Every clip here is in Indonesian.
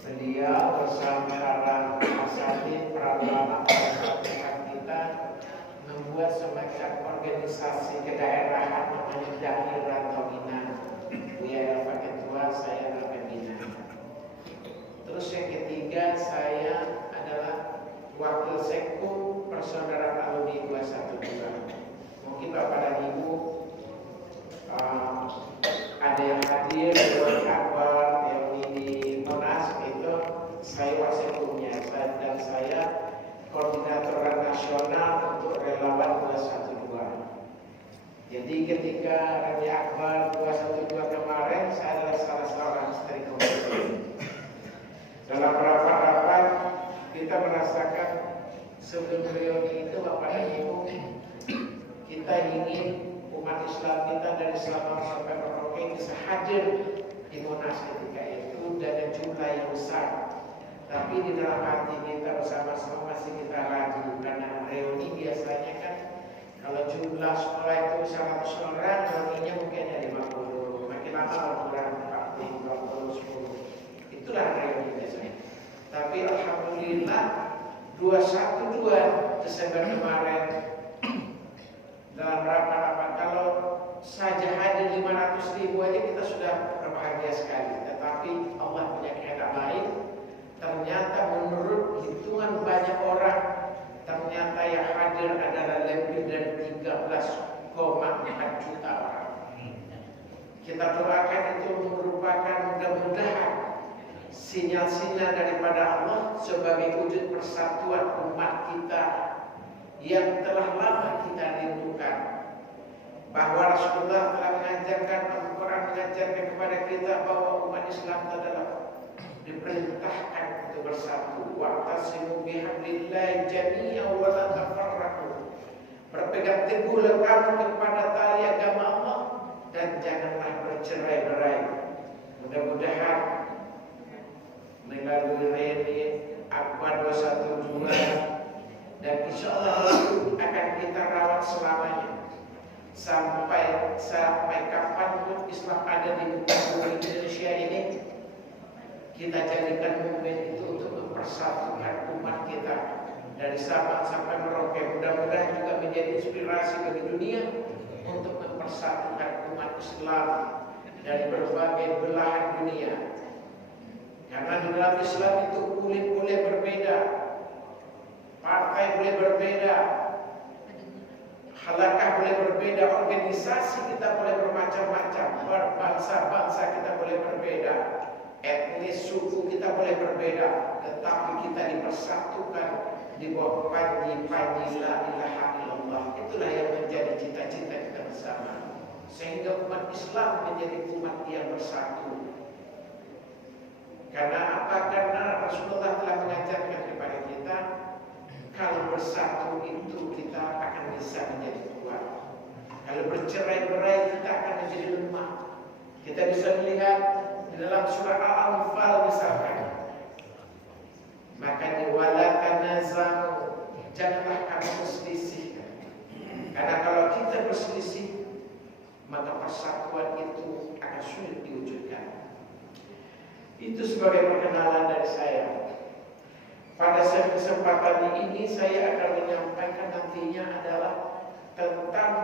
Beliau bersama para asatidz, para ulama, para kita membuat semacam organisasi kedaerahan namanya Dairah Tauhid. Dia adalah ketua, saya adalah pembina. Terus yang ketiga, saya adalah wakil sekku Persaudaraan Alumni 212. Mungkin Bapak dan Ibu ada yang hadir di Akbar yang di Monas, itu saya wasekkumnya, dan saya koordinator nasional untuk relawan 212. Jadi ketika Raja Akbar 212 kemarin, saya adalah salah seorang istri komisi. Dalam rapat-rapat kita merasakan sebelum reuni itu Bapak dan Ibu, kita ingin umat Islam kita dari Sabang sampai Merauke bisa hadir di Monas ketika itu dan jumlah yang besar. Tapi di dalam hati kita bersama-sama masih kita ragu, karena reuni biasanya kan kalau jumlah sekolah itu bisa 100 orang, reuninya mungkin ada 50, makin lama berkurang 40, 10. Itulah reuni biasanya. Tapi alhamdulillah 212 Desember kemarin dalam rapat-rapat, kalau saja hadir 500.000 aja kita sudah berbahagia sekali. Tetapi Allah punya kehendak lain. Ternyata menurut hitungan banyak orang, ternyata yang hadir adalah lebih dari 13,4 juta orang. Kita doakan itu merupakan mudah-mudahan sinyal-sinyal daripada Allah sebagai wujud persatuan umat kita yang telah lama kita rindukan. Bahwa Rasulullah telah mengajarkan, Al-Quran mengajarkan kepada kita bahwa umat Islam adalah diperintahkan untuk bersatu. Wa'tasimu bihablillahi jami'an wa la tafarraqu. Berpegang teguhlah kamu kepada tali agama Allah dan janganlah bercerai-berai. Mudah-mudahan melalui reuni Akbar 212 dan insya Allah itu akan kita rawat selamanya sampai kapanpun Islam ada di muka bumi Indonesia ini. Kita jadikan momen itu untuk mempersatukan umat kita dari Sabang sampai Merauke. Mudah-mudahan juga menjadi inspirasi bagi dunia untuk mempersatukan umat Islam dari berbagai belahan dunia. Karena di dalam Islam itu kulit boleh berbeda, partai boleh berbeda, halakah boleh berbeda, organisasi kita boleh bermacam-macam, berbangsa-bangsa kita boleh berbeda, etnis suku kita boleh berbeda, tetapi kita dipersatukan di bawah panji la ilaha illallah. Itulah yang menjadi cita-cita kita bersama, sehingga umat Islam menjadi umat yang bersatu. Karena apa? Karena Rasulullah telah mengajarkan kepada kita, kalau bersatu itu kita akan bisa menjadi kuat. Kalau bercerai-berai kita akan menjadi lemah. Kita bisa melihat di dalam surah Al-Anfal misalkan, maka wala tanazamu, janganlah kamu berselisih. Karena kalau kita berselisih, maka persatuan itu akan sulit diwujudkan. Itu sebagai perkenalan dari saya. Pada kesempatan ini saya akan menyampaikan nantinya adalah tentang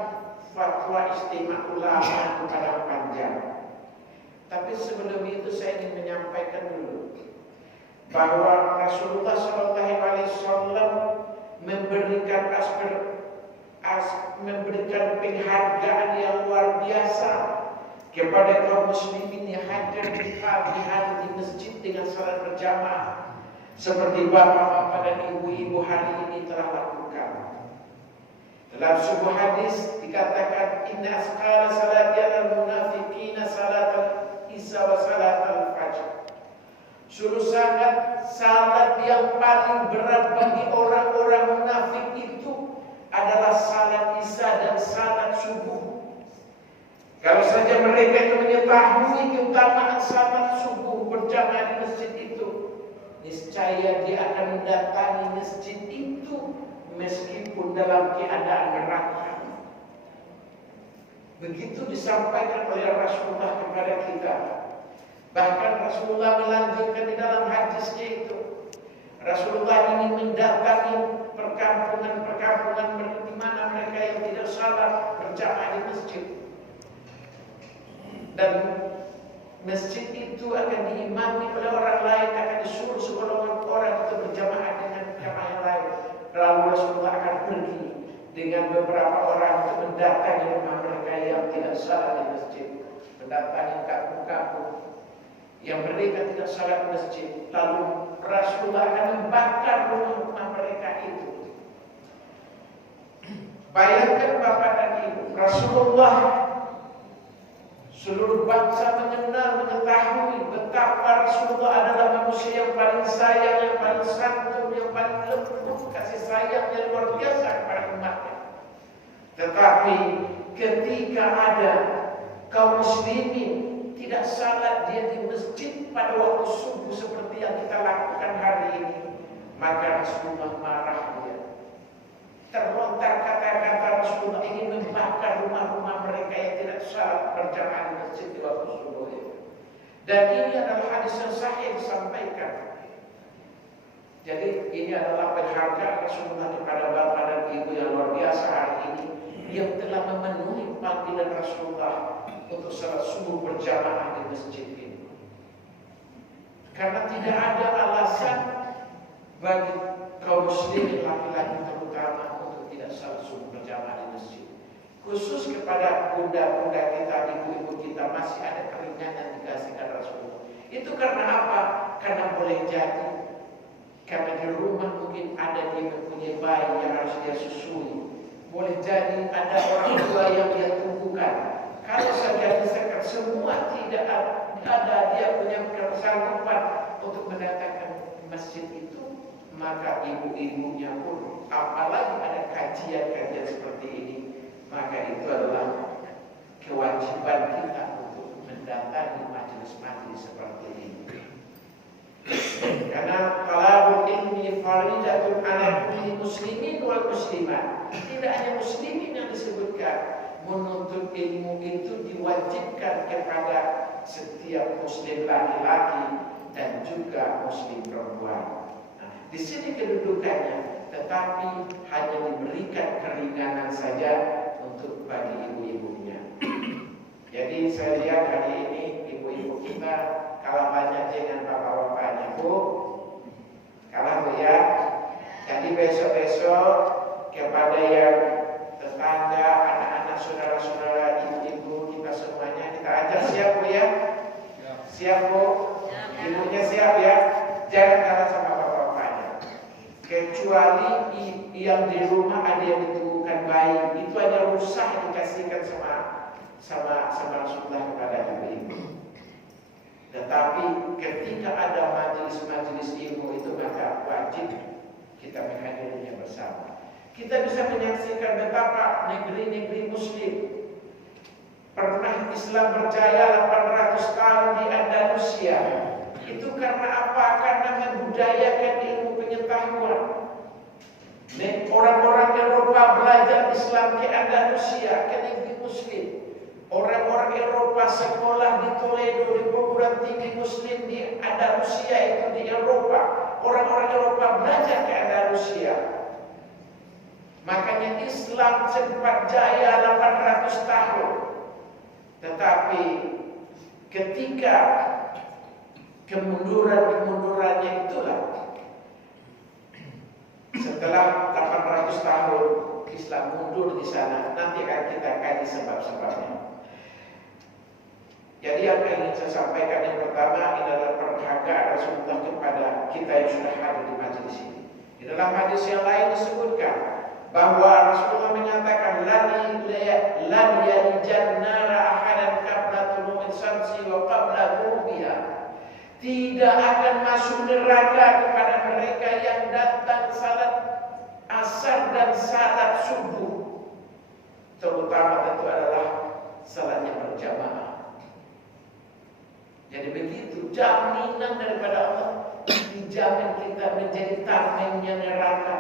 fatwa istimewa ulama kepada panjang. Tapi sebelum itu saya ingin menyampaikan dulu bahwa Rasulullah SAW memberikan penghargaan yang luar biasa kepada kaum muslimin yang hadir di pagi hari di masjid dengan salat berjamaah, seperti bapak-bapak dan ibu-ibu hari ini telah lakukan. Dalam sebuah hadis dikatakan, inna asqala salati alal munafiqina salatal isya wa salatal fajr. Sungguh sangat salat yang paling berat bagi orang-orang munafik itu adalah salat isya dan salat subuh. Kalau saja mereka itu mengetahui keutamaan salat subuh berjamaah di masjid itu, niscaya dia akan mendatangi masjid itu meskipun dalam keadaan neraka. Begitu disampaikan oleh Rasulullah kepada kita Bahkan Rasulullah melanjutkan di dalam hadisnya itu, Rasulullah ingin mendatangi perkampungan-perkampungan di mana mereka yang tidak salat berjamaah di masjid. Dan masjid itu akan diimami oleh orang lain, akan disuruh sekelompok orang untuk berjamaah dengan jamaah yang lain. Lalu Rasulullah akan pergi dengan beberapa orang untuk mendatangi rumah mereka yang tidak salat di masjid, mendatangi kampung-kampung yang mereka tidak salat di masjid. Lalu Rasulullah akan membakar rumah-rumah mereka itu. Bayangkan Bapak dan Ibu, Rasulullah, seluruh bangsa mengenal, mengetahui betapa Rasulullah adalah manusia yang paling sayang, yang paling santun, yang paling lembut, kasih sayangnya luar biasa kepada umatnya. Tetapi ketika ada kaum muslimin tidak salat dia di masjid pada waktu subuh seperti yang kita lakukan hari ini, maka Rasulullah marah dia. Terlontar kata-kata Rasulullah ingin membakar rumah-rumah mereka yang tidak salat berjamaah di masjid di waktu subuh itu. Dan ini adalah hadis yang sahih disampaikan. Jadi ini adalah penghargaan Rasulullah kepada bapak dan ibu yang luar biasa hari ini, yang telah memenuhi panggilan Rasulullah untuk salat subuh berjamaah di masjid ini. Karena tidak ada alasan bagi kaum muslimin laki-laki terutama untuk tidak salat subuh berjamaah di masjid. Khusus kepada bunda-bunda kita, ibu-ibu kita masih ada keringanan dikasihkan Rasulullah. Itu karena apa? Karena boleh jadi karena di rumah mungkin ada dia mempunyai bayi yang harus dia susui. Boleh jadi ada orang tua yang dia tunggukan. Kalau saja misalkan semua tidak ada dia punya kesanggupan untuk mendatangkan masjid itu, maka ibu-ibunya pun, apalagi ada kajian-kajian seperti ini, maka itu adalah kewajiban kita untuk mendatangi majelis-majelis seperti ini. Karena talabul ilmi faridatun ala kulli muslimin wal muslimat. Tidak hanya muslimin yang disebutkan, menuntut ilmu itu diwajibkan kepada setiap muslim laki-laki dan juga muslim perempuan. Nah, di sini kedudukannya, tetapi hanya diberikan keringanan saja untuk bagi ibu-ibunya. Jadi saya lihat hari ini ibu-ibu kita kalah banyak dengan bapak-bapaknya, Bu. Kalah, Bu, ya. Jadi besok-besok kepada yang tetangga, anak-anak, saudara-saudara, ibu-ibu kita semuanya kita ajak, siap, Bu, ya? Siap, Bu? Ibunya siap, ya? Jangan kalah sama bapak-bapaknya. Kecuali yang di rumah ada yang ditunggukan bayi, itu hanya rusak dikasihkan sama Rasulullah kepada ibu-ibu. Tetapi ketika ada majelis-majelis ilmu itu, maka wajib kita menghadirinya bersama. Kita bisa menyaksikan betapa negeri-negeri muslim pernah Islam berjaya 800 tahun di Andalusia. Itu karena apa? Karena membudayakan ilmu pengetahuan. Orang-orang Eropa belajar Islam ke Andalusia, ke negeri muslim. Orang-orang Eropa sekolah di Toledo, di perguruan tinggi muslim di Andalusia, itu di Eropa. Orang-orang Eropa belajar ke Andalusia. Makanya Islam sempat jaya 800 tahun. Tetapi ketika kemundurannya itulah, setelah 800 tahun Islam mundur di sana, nanti akan kita kaji sebab-sebabnya. Jadi apa yang ingin saya sampaikan yang pertama adalah penghargaan Rasulullah kepada kita yang sudah hadir di majelis ini. Di dalam hadis yang lain disebutkan bahwa Rasulullah menyatakan lan yalijan nara ahadan qabla tulu'is syamsi wa qabla ghurubiha. Tidak akan masuk neraka kepada mereka yang datang salat asar dan salat subuh. Terutama tentu adalah salatnya berjamaah. Jadi begitu jaminan daripada Allah, dijamin kita menjadi tamengnya neraka.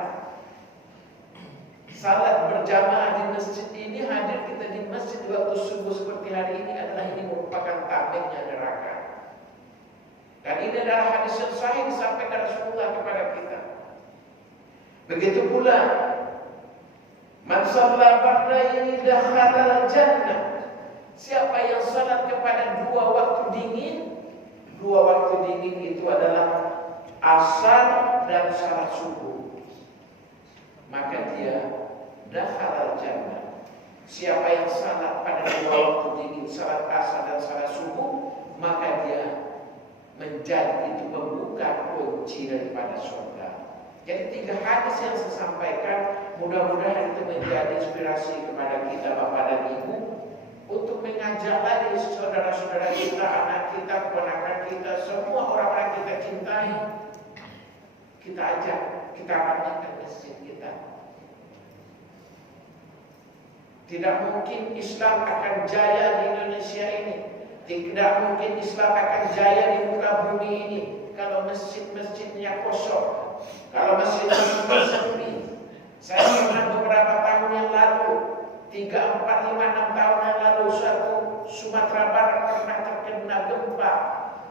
Salat berjamaah di masjid ini, hadir kita di masjid waktu subuh seperti hari ini adalah ini merupakan tamengnya neraka. Dan ini adalah hadis yang sahih disampaikan Rasulullah kepada kita. Begitu pula, man shalla fardhaini dakhala al-jannah. Siapa yang salat kepada dua waktu dingin, dua waktu dingin itu adalah asar dan salat subuh, maka dia dakhala al-jannah. Siapa yang salat pada dua waktu dingin, salat asar dan salat subuh, maka dia menjadi itu membuka kunci daripada surga. Jadi 3 hadis yang saya sampaikan, mudah-mudahan itu menjadi inspirasi kepada kita Bapak dan Ibu untuk mengajak lagi saudara-saudara kita, anak kita, keponakan kita, semua orang-orang kita cintai. Kita ajak, kita rapikan masjid kita. Tidak mungkin Islam akan jaya di Indonesia ini. Tidak mungkin Islam akan jaya di muka bumi ini kalau masjid-masjidnya kosong, kalau masjid-masjidnya sepi. Saya pernah beberapa tahun yang lalu, 3, 4, 5, 6 tahun yang lalu, suatu Sumatera Barat pernah terkena gempa.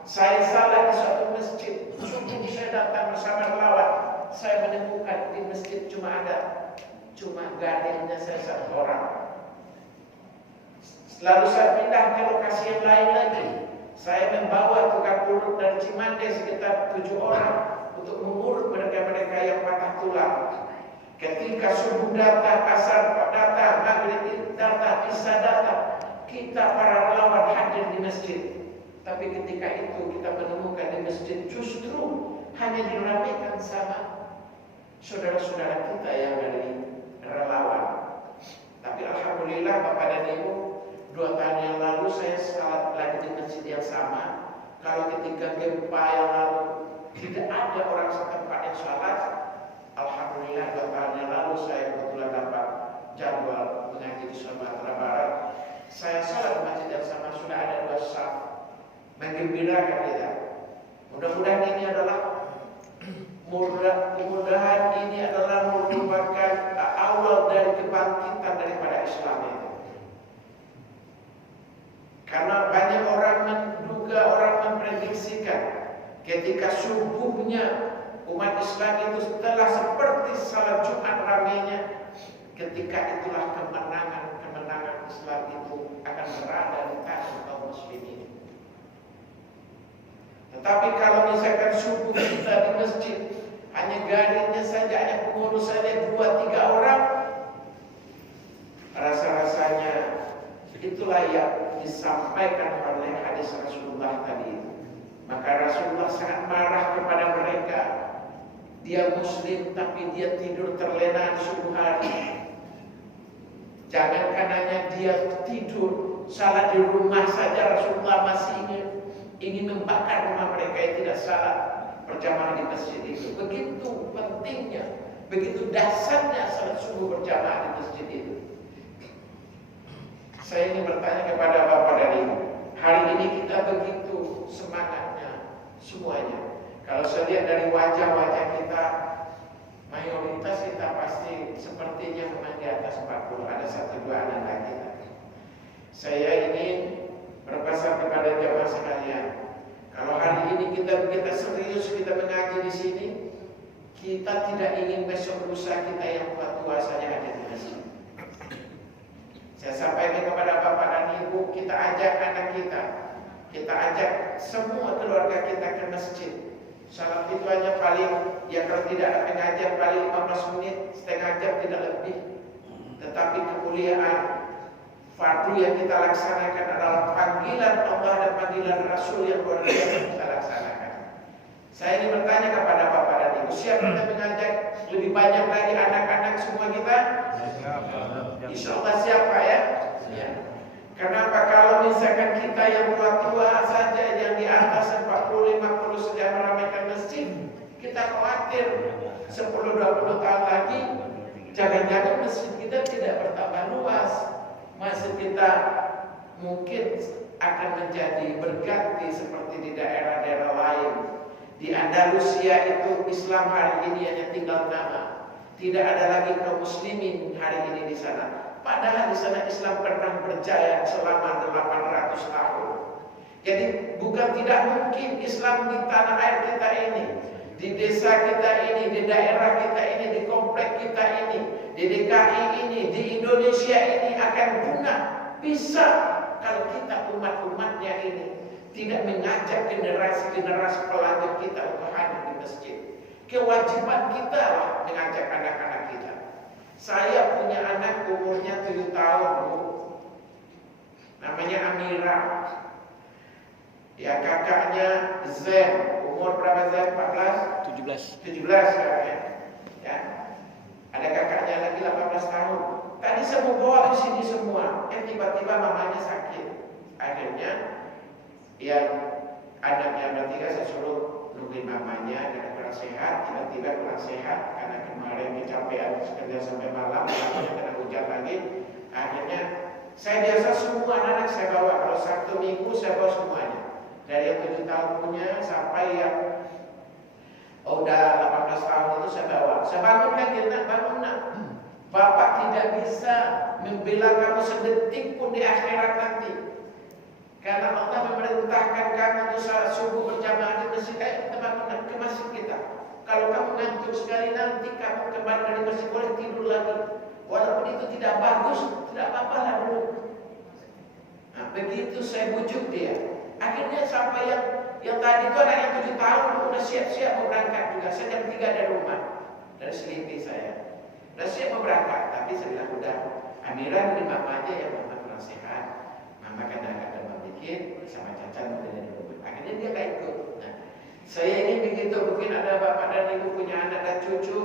Saya salat di suatu masjid. Subuh saya datang bersama relawan. Saya menemukan di masjid cuma garingnya saya 1 orang. Lalu saya pindah ke lokasi yang lain lagi. Saya membawa tukang urut dari Cimande sekitar 7 orang untuk mengurut mereka-mereka yang patah tulang. Ketika subuh datang, asar datang, maghrib datang, isya datang, kita para relawan hadir di masjid. Tapi ketika itu kita menemukan di masjid justru hanya diramaikan sama saudara-saudara kita yang dari relawan. Tapi alhamdulillah Bapak dan Ibu, 2 tahun yang lalu saya salat lagi di masjid yang sama. Kalau ketika gempa yang lalu tidak ada orang setempat yang salat, alhamdulillah 2 tahun yang lalu saya kebetulan dapat jadwal mengaji di Sumatera Barat. Saya salat di masjid yang sama, sudah ada 2 saf, menggembirakan kita. Mudah-mudahan ini adalah merupakan awal dari kebangkitan daripada Islam itu. Karena banyak orang menduga, orang memprediksikan ketika subuhnya umat Islam itu setelah seperti salat Jumat ramainya, ketika itulah kemenangan Islam itu akan berada di tangan kaum muslimin. Tetapi kalau misalkan subuh kita di masjid hanya garingnya saja, hanya pengurus saja 2-3 orang, rasa-rasanya itulah yang disampaikan oleh hadis Rasulullah tadi. Maka Rasulullah sangat marah kepada mereka. Dia muslim tapi dia tidur terlena subuh hari. Jangankan hanya dia tidur, salat di rumah saja Rasulullah masih ingin membakar rumah mereka yang tidak salat berjamaah di masjid itu. Begitu pentingnya, begitu dasarnya salat subuh berjamaah di masjid itu. Saya ingin bertanya kepada Bapak dan Ibu, hari ini kita begitu semangatnya semuanya. Kalau saya lihat dari wajah-wajah kita, mayoritas kita pasti sepertinya memang di atas 40, ada 1-2 anak kita. Saya ingin berpesan kepada jemaah sekalian, kalau hari ini kita serius kita mengaji di sini, kita tidak ingin besok lusa kita yang tua-tua saja ada di masjid. Saya sampaikan kepada Bapak dan Ibu, kita ajak anak kita ajak semua keluarga kita ke masjid. Salat itu hanya paling, ya kalau tidak ada pengajian paling 15 menit, setengah jam tidak lebih. Tetapi kemuliaan fardu yang kita laksanakan adalah panggilan Allah dan panggilan Rasul yang luar biasa kita laksanakan. Saya ingin bertanya kepada Bapak dan Ibu, siapa yang mengajak lebih banyak lagi anak-anak semua kita? Insya Allah siapa ya? Kenapa kalau misalkan kita yang tua-tua saja, yang di atas 40-50 sudah meramaikan masjid, kita khawatir 10-20 tahun lagi jangan-jangan masjid kita tidak bertambah luas, masjid kita mungkin akan menjadi berganti seperti di daerah-daerah lain. Di Andalusia itu Islam hari ini hanya tinggal nama, tidak ada lagi kaum muslimin hari ini di sana. Padahal di sana Islam pernah berjaya selama 800 tahun. Jadi bukan tidak mungkin Islam di tanah air kita ini, di desa kita ini, di daerah kita ini, di komplek kita ini, di DKI ini, di Indonesia ini akan punah. Bisa kalau kita umat-umatnya ini tidak mengajak generasi-generasi pelajar kita untuk hadir di masjid. Kewajiban kita lah mengajak anak-anak kita. Saya punya anak umurnya 7 tahun, Bu. Namanya Amira. Ya, kakaknya Zen. Umur berapa Zen? 14? 17 kakaknya. Ya. Ada kakaknya lagi 18 tahun. Tadi saya mau bawa di sini semua. Tiba-tiba mamanya sakit. Akhirnya yang anaknya bertiga saya suruh nungguin mamanya karena kurang sehat. Tiba-tiba kurang sehat karena kemarin kecapean kerja sampai malam, malamnya kena hujan lagi. Akhirnya saya biasa semua anak saya bawa. Kalau Sabtu Minggu saya bawa semuanya. Dari yang 7 tahun punya sampai yang udah 18 tahun itu saya bawa. Saya bangunkan dia, nak bangun nak. Bapak tidak bisa membela kamu sedetik pun di akhirat nanti. Karena Allah memerintahkan kamu untuk salat subuh berjamaah di masjid. Ayo kita bangun ke masjid kita. Kalau kamu ngantuk sekali nanti kamu kembali dari masjid boleh tidur lagi. Walaupun itu tidak bagus, tidak apa-apa lah dulu. Nah, begitu saya bujuk dia. Akhirnya sampai yang tadi itu anak yang 7 tahun udah siap-siap mau berangkat juga. Saya jam 3 dari rumah, dari Selipi saya. Udah siap mau berangkat, tapi saya bilang udah. Amira ini mama aja ya, mama kurang sehat. Mama kan agak demam dikit, sama Caca udah dari rumah. Akhirnya dia gak ikut. Nah, saya ini begitu, mungkin ada bapak dan ibu punya anak dan cucu.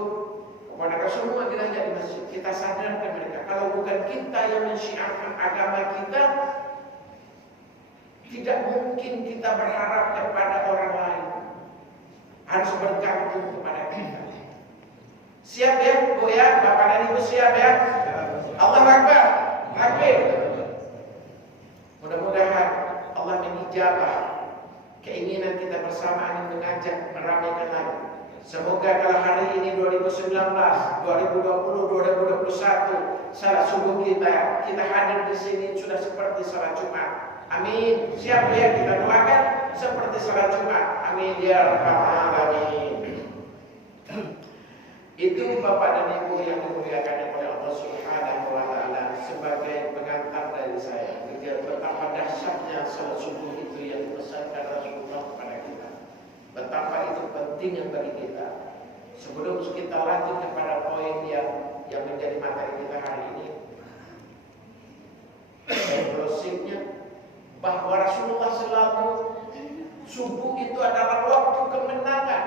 Mereka semua kita jadi masjid. Kita sadarkan mereka. Kalau bukan kita yang mensyiarkan agama kita, tidak mungkin kita berharap kepada orang lain. Harus bergantung kepada kita. Siap ya, Bu ya? Bapak dan Ibu siap ya? Allah Akbar. Takbir. Mudah-mudahan Allah mengijabah keinginan kita bersama ingin mengajak meramaikan lagi. Semoga kalau hari ini 2019, 2020, 2021 salat subuh kita hadir di sini sudah seperti salat Jumat. Amin. Siap ya, kita doakan seperti salat Jumat. Amin ya rabbal alamin. Itu Bapak dan Ibu yang dimuliakan oleh Allah Subhanahu wa taala, sebagai pengantar dari saya. Betapa dahsyatnya salat subuh itu yang dipesankan Rasulullah kepada kita. Betapa itu pentingnya bagi kita. Sebelum kita lanjut kepada poin yang menjadi materi kita hari ini, closingnya bahwa Rasulullah selalu subuh itu adalah waktu kemenangan.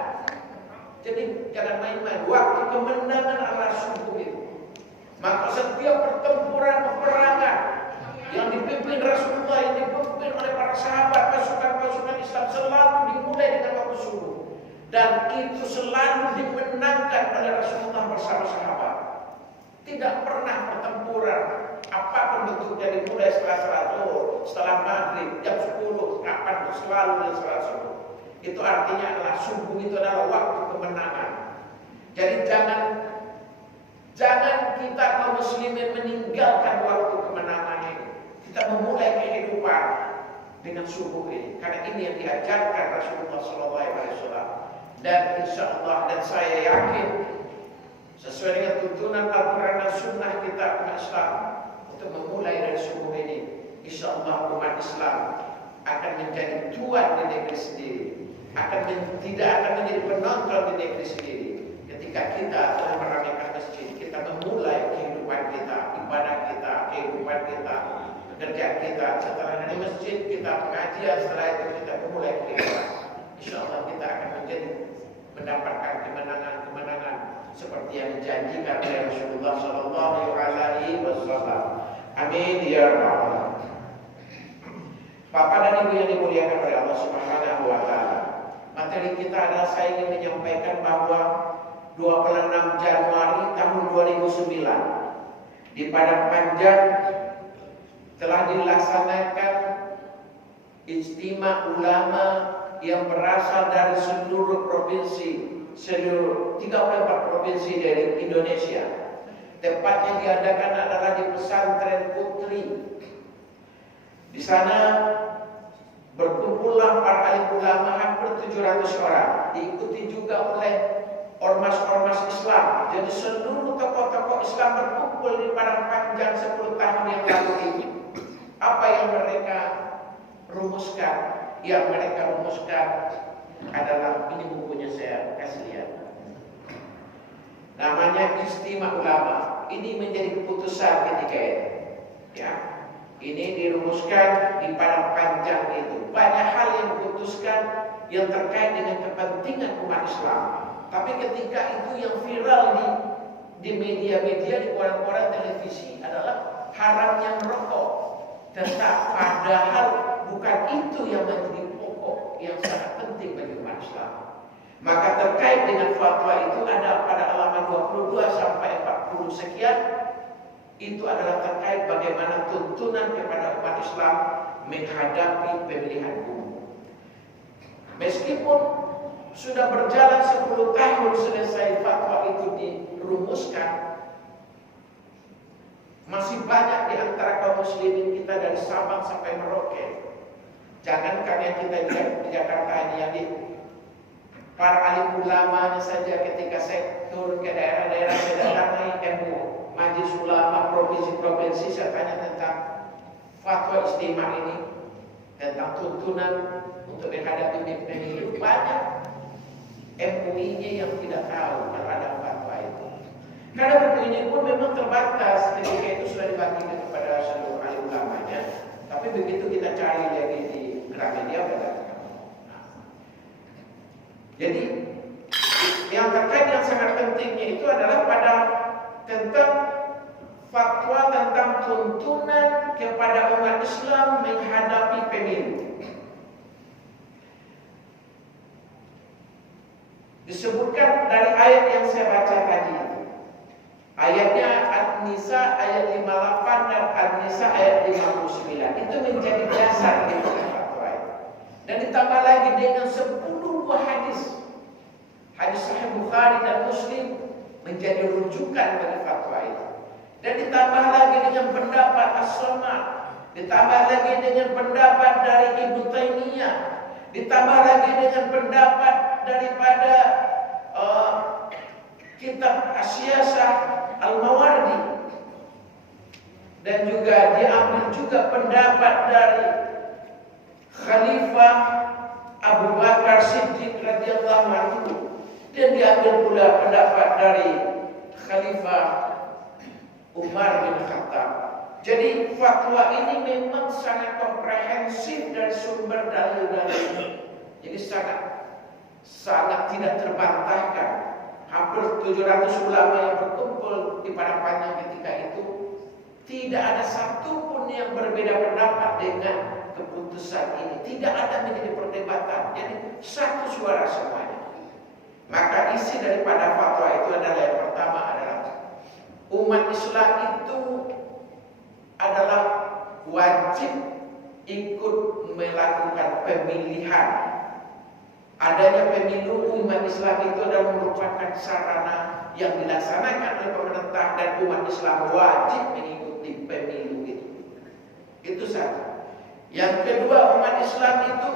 Jadi jangan main-main. Waktu kemenangan adalah subuh itu. Maka setiap pertempuran peperangan yang dipimpin Rasulullah, yang dipimpin oleh para sahabat, pasukan-pasukan Islam selalu dimulai dengan waktu subuh. Dan itu selalu dimenangkan oleh Rasulullah bersama sahabat. Tidak pernah pertempuran apapun bentuknya dimulai setelah salat zuhur, setelah maghrib, jam 10, kapan selalu dari salat subuh. Itu artinya adalah subuh itu adalah waktu kemenangan. Jadi jangan kita kaum muslimin meninggalkan waktu kemenangan ini. Kita memulai kehidupan dengan subuh ini, karena ini yang diajarkan Rasulullah SAW. Dan insya Allah, dan saya yakin sesuai dengan tuntunan Al-Quran dan Sunnah kita umat Islam untuk memulai dari subuh ini, insya Allah umat Islam akan menjadi tuan di negeri sendiri, tidak akan menjadi penonton di negeri sendiri. Ketika kita telah meramaikan masjid, kita memulai kehidupan kita, ibadah kita, kehidupan kita, pekerjaan kita. Setelah dari masjid kita pengajian, setelah itu kita memulai kehidupan. Insya Allah kita akan mendapatkan kemenangan-kemenangan seperti yang dijanjikan oleh Rasulullah SAW. Amin ya rabbal alamin. Bapak dan Ibu yang dimuliakan oleh Allah Subhanahu wa taala. Materi kita adalah saya ingin menyampaikan bahwa 26 Januari tahun 2009 di Padang Panjang telah dilaksanakan ijtima ulama yang berasal dari seluruh provinsi, seluruh 34 provinsi dari Indonesia. Tempatnya diadakan adalah di Pesantren Putri. Di sana Berkumpullah para alim ulama hampir 700 orang, diikuti juga oleh ormas-ormas Islam. Jadi seluruh tokoh-tokoh Islam berkumpul di Padang Panjang 10 tahun yang lalu ini. Apa yang mereka rumuskan? Yang mereka rumuskan adalah, ini bukunya saya kasih lihat. Namanya Istimewa Ulama. Ini menjadi keputusan ketika itu. Ya. Ini dirumuskan di Padang Panjang itu. Banyak hal yang diputuskan yang terkait dengan kepentingan umat Islam. Tapi ketika itu yang viral di media-media, di koran-koran televisi adalah haramnya merokok. Padahal bukan itu yang menjadi pokok yang sangat penting bagi umat Islam. Maka terkait dengan fatwa itu ada pada halaman 22 sampai 40 sekian. Itu adalah terkait bagaimana tuntunan kepada umat Islam menghadapi pemilihan umum. Meskipun sudah berjalan 10 tahun selesai fatwa itu dirumuskan, masih banyak di antara kaum muslimin kita dari Sabang sampai Merauke. Jangankan yang kita lihat di Jakarta ini, yang di para alim ulamanya saja ketika saya turun ke daerah-daerah, saya datangi MU, Majelis Ulama provinsi-provinsi, saya tanya tentang fatwa istimewa ini, tentang tuntunan untuk menghadapi pemilu. Banyak MUI-nya yang tidak tahu kalau ada fatwa itu. Karena buku ini pun memang terbatas, ketika itu sudah dibagikan kepada seluruh alim ulamanya. Tapi begitu kita cari lagi di Gramedia, jadi yang terkait yang sangat pentingnya itu adalah pada tentang fatwa tentang tuntunan kepada umat Islam menghadapi pemilu. Disebutkan dari ayat yang saya baca tadi. Ayatnya An-Nisa ayat 58 dan An-Nisa ayat 59. Itu menjadi dasar dari fatwa itu. Dan ditambah lagi dengan 10 buah hadis. Hadis Sahih Bukhari dan Muslim menjadi rujukan bagi fatwa itu. Dan ditambah lagi dengan pendapat As-Sunnah, ditambah lagi dengan pendapat dari Ibnu Taimiyah, ditambah lagi dengan pendapat daripada kitab As-Siyasah Al-Mawardi, dan juga diambil juga pendapat dari Khalifah Abu Bakar Siddiq radhiyallahu anhu, dan diambil pula pendapat dari Khalifah Umar bin Khattab. Jadi fatwa ini memang sangat komprehensif dari sumber dalil-dalil. Jadi sangat tidak terbantahkan. Hampir 700 ulama yang berkumpul di Padang Panjang ketika itu, tidak ada satupun yang berbeda pendapat dengan keputusan ini. Tidak ada menjadi perdebatan. Jadi satu suara semuanya. Maka isi daripada fatwa itu adalah, yang pertama adalah umat Islam itu adalah wajib ikut melakukan pemilihan. Adanya pemilu umat Islam itu adalah merupakan sarana yang dilaksanakan oleh pemerintah, dan umat Islam wajib mengikuti pemilu itu. Itu satu. Yang kedua, umat Islam itu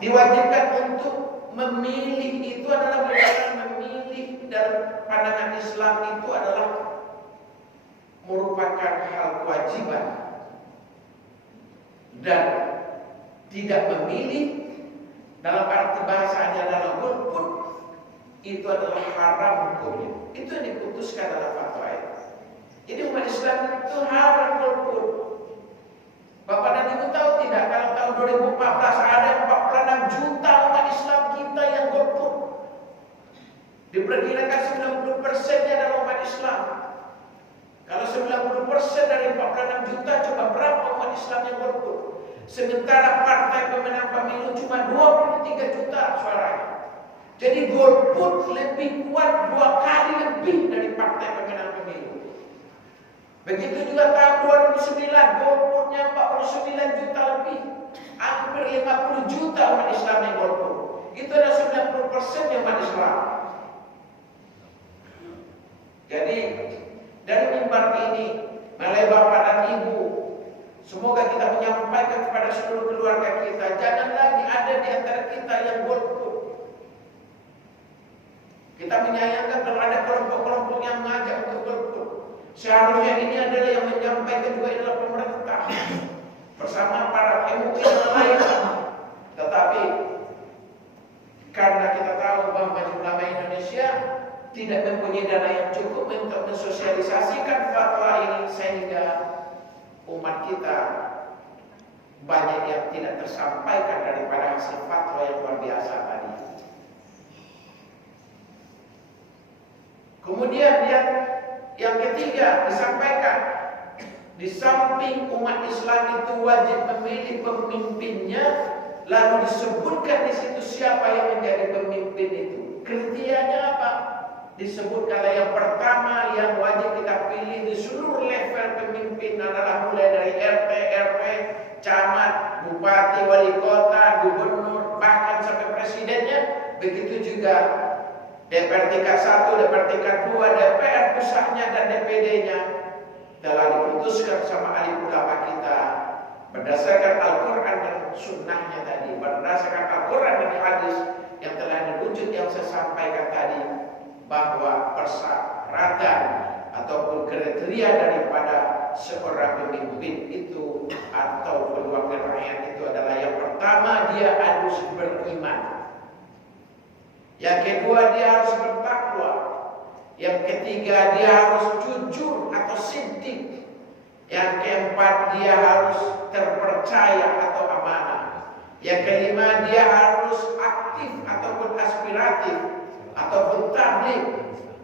diwajibkan untuk memilih. Itu adalah memilih, dan pandangan Islam itu adalah merupakan hal kewajiban, dan tidak memilih dalam arti bahasanya adalah golput, itu adalah haram hukumnya. Itu yang diputuskan dalam fatwa itu. Jadi umat Islam itu haram golput. Bapak dan Ibu tahu tidak, kalau tahun 2014 ada 46 juta umat Islam kita yang golput. Diperkirakan 90%-nya adalah umat Islam. Kalau 90% dari 46 juta, coba berapa umat Islam yang golput? Sementara partai pemenang pemilu cuma 23 juta suaranya. Jadi golput lebih kuat 2 kali lebih dari partai pemenang pemilu. Begitu juga tahun 2009, golputnya 49 juta lebih. Hampir 50 juta umat Islam yang golput. Itu adalah 90% yang umat Islam. Jadi dari mimbar ini, mulai Bapak dan Ibu Semoga kita menyampaikan kepada seluruh keluarga kita, jangan lagi ada di antara kita yang golput. Kita menyayangkan kalau ada kelompok-kelompok yang mengajak untuk golput. Seharusnya ini adalah yang menyampaikan juga adalah pemerintah bersama para MUI yang lain. Tetapi karena kita tahu bahwa Majelis Ulama Indonesia tidak mempunyai dana yang cukup untuk mensosialisasikan fatwa ini, sehingga umat kita banyak yang tidak tersampaikan daripada hasil fatwa yang luar biasa tadi. Kemudian yang ketiga disampaikan, di samping umat Islam itu wajib memilih pemimpinnya, lalu disebutkan di situ siapa yang menjadi pemimpin itu. Kriterianya apa? Disebutkanlah yang pertama yang wajib kita pilih di seluruh level pemimpin adalah mulai dari RT, RW, camat, bupati, wali kota, gubernur, bahkan sampai presidennya. Begitu juga DPR tingkat 1, DPR tingkat 2, DPR pusatnya dan DPD-nya telah diputuskan sama alim ulama kita berdasarkan Al-Quran dan sunnahnya tadi, berdasarkan Al-Quran dan hadis yang telah dirujuk yang saya sampaikan tadi, bahwa persyaratan ataupun kriteria daripada seorang pemimpin itu atau wakil rakyat itu adalah yang pertama dia harus beriman, yang kedua dia harus bertakwa, yang ketiga dia harus jujur atau siddiq, yang keempat dia harus terpercaya atau amanah, yang kelima dia harus aktif ataupun aspiratif ataupun tabligh,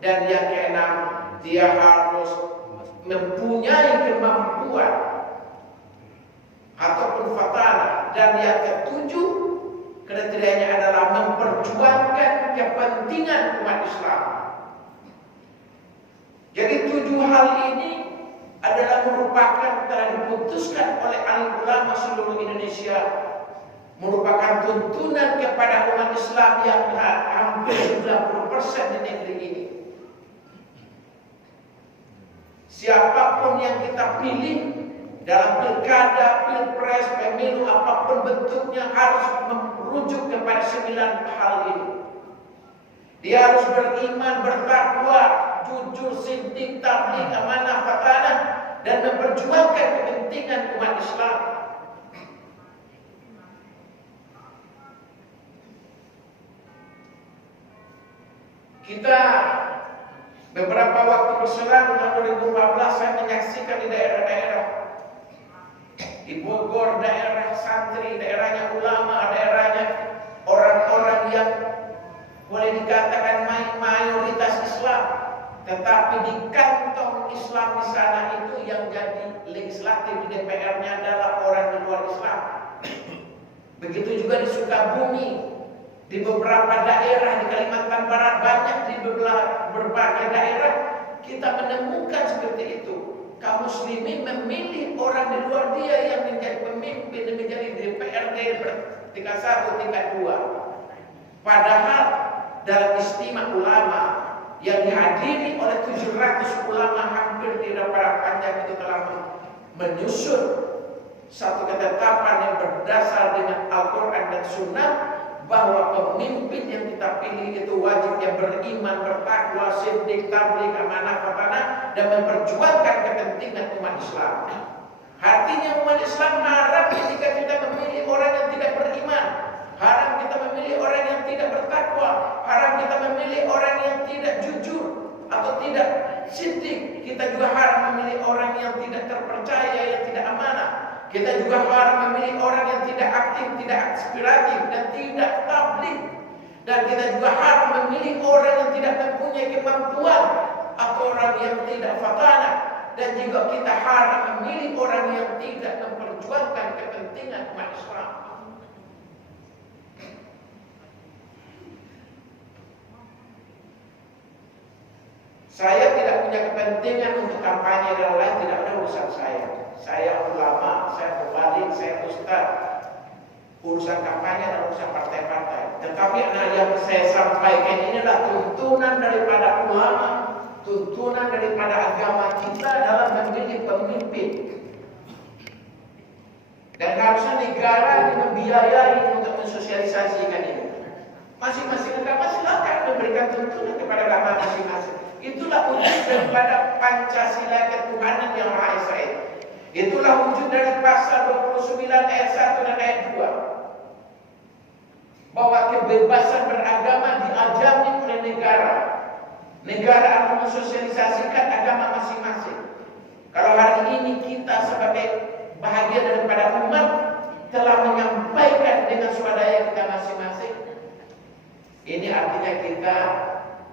dan yang keenam dia harus mempunyai kemampuan ataupun fatana, dan yang ketujuh kriterianya adalah memperjuangkan kepentingan umat Islam. Jadi 7 hal ini adalah merupakan telah diputuskan oleh alim ulama seluruh Indonesia, merupakan tuntunan kepada umat Islam yang hampir 90% di negeri ini. Siapapun yang kita pilih dalam pilkada, pilpres, pemilu, apapun bentuknya harus merujuk kepada 9 hal ini. Dia harus beriman, bertakwa, jujur, siddiq, tabligh, amanah, fatanah, dan memperjuangkan kepentingan umat Islam. Kita beberapa waktu berselang tahun 2014 saya menyaksikan di daerah-daerah, di Bogor, daerah santri, daerahnya ulama, daerahnya orang-orang yang boleh dikatakan mayoritas Islam, tetapi di kantong Islam di sana itu yang jadi legislatif di DPR-nya adalah orang di luar Islam. Begitu juga di Sukabumi, di beberapa daerah di Kalimantan Barat, banyak di berbagai daerah kita menemukan seperti itu. Kaum muslimin memilih orang di luar dia yang menjadi pemimpin dan menjadi DPRD tingkat 1, tingkat 2. Padahal dalam istimewa ulama yang dihadiri oleh 700 ulama hampir tidak pada panjang itu telah menyusun satu ketetapan yang berdasar dengan Al-Quran dan Sunnah, bahwa pemimpin yang kita pilih itu wajib yang beriman, bertakwa, siddiq, tabligh, amanah, fatanah, dan memperjuangkan kepentingan umat Islam. Artinya umat Islam haram jika kita memilih orang yang tidak beriman, haram kita memilih orang yang tidak bertakwa, haram kita memilih orang yang tidak jujur atau tidak siddiq. Kita juga haram memilih orang yang tidak terpercaya, yang tidak amanah. Kita juga haram memilih orang yang tidak aktif, tidak aspiratif, dan tidak tabligh. Dan kita juga haram memilih orang yang tidak mempunyai kemampuan atau orang yang tidak fatanah. Dan juga kita haram memilih orang yang tidak memperjuangkan kepentingan umat Islam. Saya tidak punya kepentingan untuk kampanye dan lain, tidak ada urusan saya. Saya ulama, saya mubalik, saya ustaz. Urusan kampanye dan urusan partai-partai. Tetapi yang saya sampaikan ini adalah tuntunan daripada ulama, tuntunan daripada agama kita dalam memilih pemimpin. Dan harusnya negara yang membiayai untuk mensosialisasikan ini. Masing-masing agama silakan memberikan tuntunan kepada agama masing-masing. Itulah wujud daripada Pancasila ketuhanan yang Maha Esa itu. Itulah wujud dari pasal 29 ayat 1 dan ayat 2. Bahwa kebebasan beragama diajamin oleh negara. Negara akan mensosialisasikan agama masing-masing. Kalau hari ini kita sebagai bahagian daripada umat telah menyampaikan dengan swadaya kita masing-masing, ini artinya kita